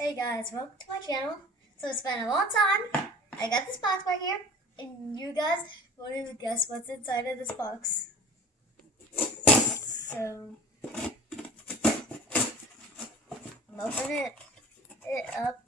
Hey guys, welcome to my channel. So it's been a long time. I got this box right here, and you guys won't even guess what's inside of this box. So I'm opening it up.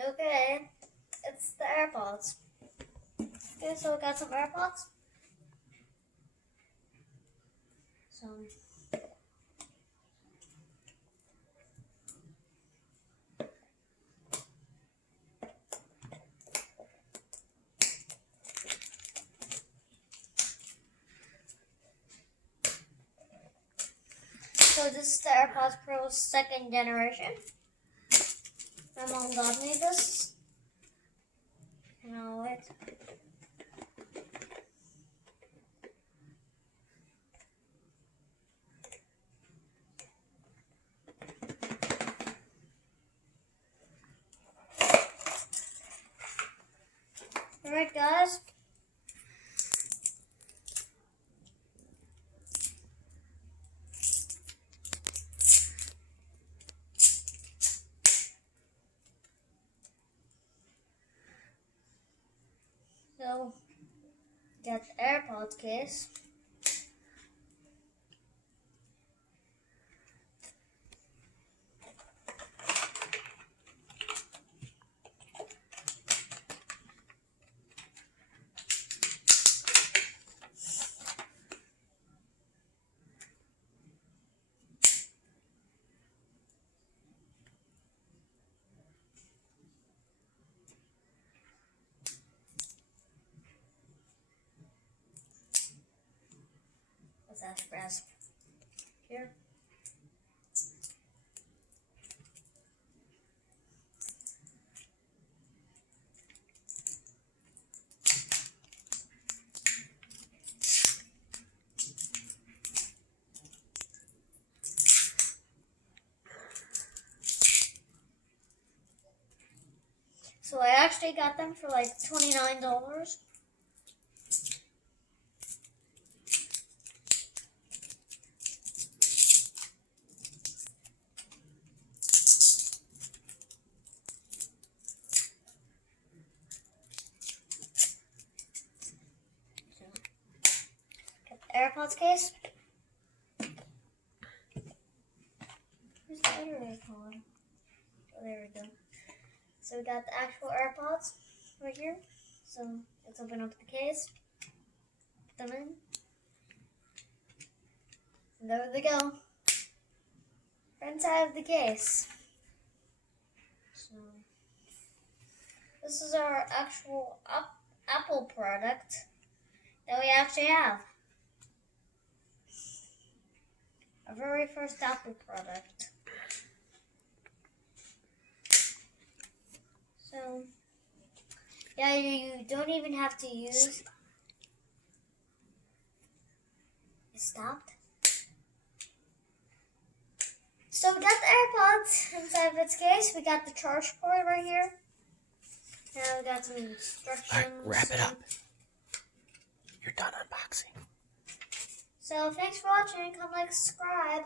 So okay, it's the AirPods. Okay, so we got some AirPods. So this is the AirPods Pro 2nd generation. My mom got me this. Now wait. Alright guys. So got the AirPods case. What's that press? Here. So I actually got them for like $29. Got the AirPods case. Where's the other AirPod? Oh, there we go. So we got the actual AirPods right here. So let's open up the case. Put them in. And there they go. Right inside of the case. So this is our actual Apple product that we actually have. Our very first Apple product. So yeah, you don't even have to use. It stopped. So we got the AirPods inside of its case. We got the charge port right here. Now we got some instructions. All right, wrap it up. You're done unboxing. So thanks for watching. Come like, subscribe.